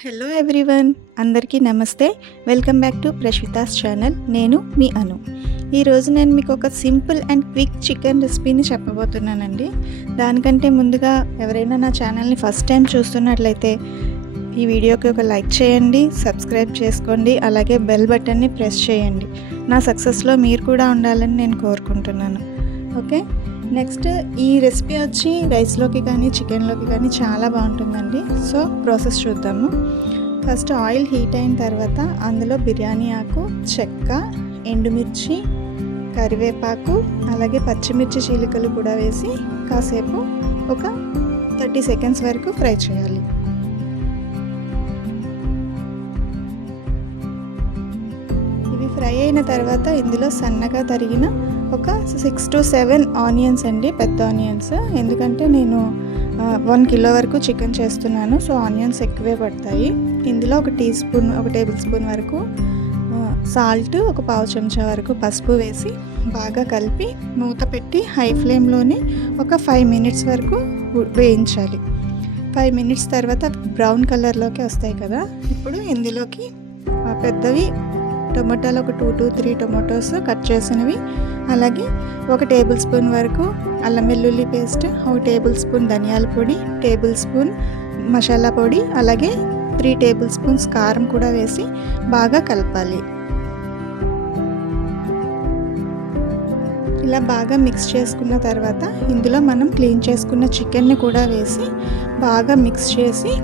Hello everyone, అందరికీ నమస్తే. Welcome back to Prashvitha's channel. నేను మీ అను. ఈరోజు నేను మీకు ఒక సింపుల్ అండ్ క్విక్ చికెన్ రెసిపీని చెప్పబోతున్నానండి. దానికంటే ముందుగా ఎవరైనా నా ఛానల్ని ఫస్ట్ టైం చూస్తున్నట్లయితే ఈ వీడియోకి ఒక లైక్ చేయండి, సబ్స్క్రైబ్ చేసుకోండి, అలాగే బెల్ బటన్ని ప్రెస్ చేయండి. నా సక్సెస్లో మీరు కూడా ఉండాలని నేను కోరుకుంటున్నాను. ఓకే, నెక్స్ట్ ఈ రెసిపీ వచ్చి రైస్లోకి కానీ చికెన్లోకి కానీ చాలా బాగుంటుందండి. సో ప్రాసెస్ చూద్దాము. ఫస్ట్ ఆయిల్ హీట్ అయిన తర్వాత అందులో బిర్యానీ ఆకు, చెక్క, ఎండుమిర్చి, కరివేపాకు, అలాగే పచ్చిమిర్చి చీలికలు కూడా వేసి కాసేపు ఒక 30 సెకండ్స్ వరకు ఫ్రై చేయాలి. ఇవి ఫ్రై అయిన తర్వాత ఇందులో సన్నగా తరిగిన ఒక 6 to 7 ఆనియన్స్ అండి, పెద్ద ఆనియన్స్. ఎందుకంటే నేను 1 కిలో వరకు చికెన్ చేస్తున్నాను, సో ఆనియన్స్ ఎక్కువే పడతాయి. ఇందులో ఒక టేబుల్ స్పూన్ వరకు సాల్ట్, ఒక పావు చెంచా వరకు పసుపు వేసి బాగా కలిపి మూత పెట్టి హై ఫ్లేమ్లోనే ఒక 5 మినిట్స్ వరకు వేయించాలి. 5 మినిట్స్ తర్వాత బ్రౌన్ కలర్లోకి వస్తాయి కదా. ఇప్పుడు ఇందులోకి పెద్దవి టొమాటోలు ఒక 2 to 3 టొమాటోస్ కట్ చేసినవి, అలాగే 1 టేబుల్ స్పూన్ వరకు అల్లం వెల్లుల్లి పేస్ట్, 1 టేబుల్ స్పూన్ ధనియాల పొడి, టేబుల్ స్పూన్ మసాలా పొడి, అలాగే 3 టేబుల్ స్పూన్స్ కారం కూడా వేసి బాగా కలపాలి. ఇలా బాగా మిక్స్ చేసుకున్న తర్వాత ఇందులో మనం క్లీన్ చేసుకున్న చికెన్ని కూడా వేసి బాగా మిక్స్ చేసి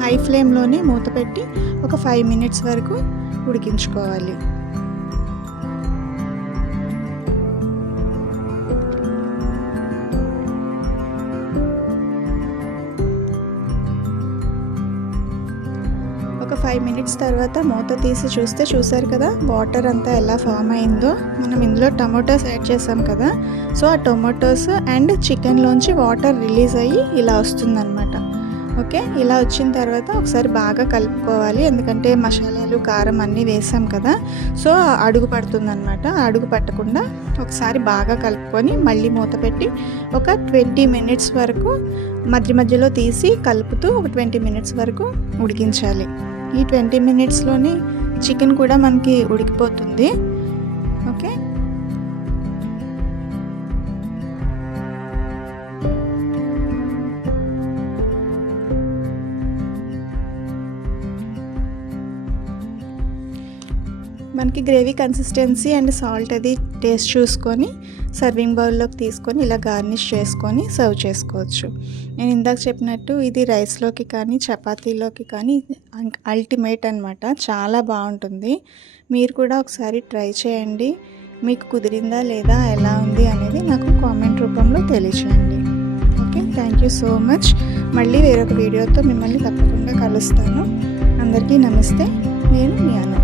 హై ఫ్లేమ్లోనే మూత పెట్టి ఒక 5 మినిట్స్ వరకు ఉడికించుకోవాలి. ఒక 5 మినిట్స్ తర్వాత మూత తీసి చూసారు కదా, వాటర్ అంతా ఎలా ఫామ్ అయిందో. మనం ఇందులో టొమాటోస్ యాడ్ చేసాం కదా, సో ఆ టొమాటోస్ అండ్ చికెన్లోంచి వాటర్ రిలీజ్ అయ్యి ఇలా వస్తుందన్నమాట. ఓకే, ఇలా వచ్చిన తర్వాత ఒకసారి బాగా కలుపుకోవాలి. ఎందుకంటే మసాలాలు, కారం అన్నీ వేసాం కదా, సో అడుగు పడుతుందన్నమాట. అడుగు పట్టకుండా ఒకసారి బాగా కలుపుకొని మళ్ళీ మూత పెట్టి ఒక 20 మినిట్స్ వరకు మధ్య మధ్యలో తీసి కలుపుతూ ఒక 20 మినిట్స్ వరకు ఉడికించాలి. ఈ 20 మినిట్స్లోనే చికెన్ కూడా మనకి ఉడికిపోతుంది. ఓకే, మనకి గ్రేవీ కన్సిస్టెన్సీ అండ్ సాల్ట్ అది టేస్ట్ చూసుకొని సర్వింగ్ బౌల్లోకి తీసుకొని ఇలా గార్నిష్ చేసుకొని సర్వ్ చేసుకోవచ్చు. నేను ఇందాక చెప్పినట్టు ఇది రైస్లోకి కానీ చపాతీలోకి కానీ అల్టిమేట్ అనమాట. చాలా బాగుంటుంది. మీరు కూడా ఒకసారి ట్రై చేయండి. మీకు కుదిరిందా లేదా, ఎలా ఉంది అనేది నాకు కామెంట్ రూపంలో తెలియచేయండి. Okay, thank you so much. మళ్ళీ వేరొక వీడియోతో మిమ్మల్ని తప్పకుండా కలుస్తాను. అందరికీ నమస్తే. నేను మీ అను.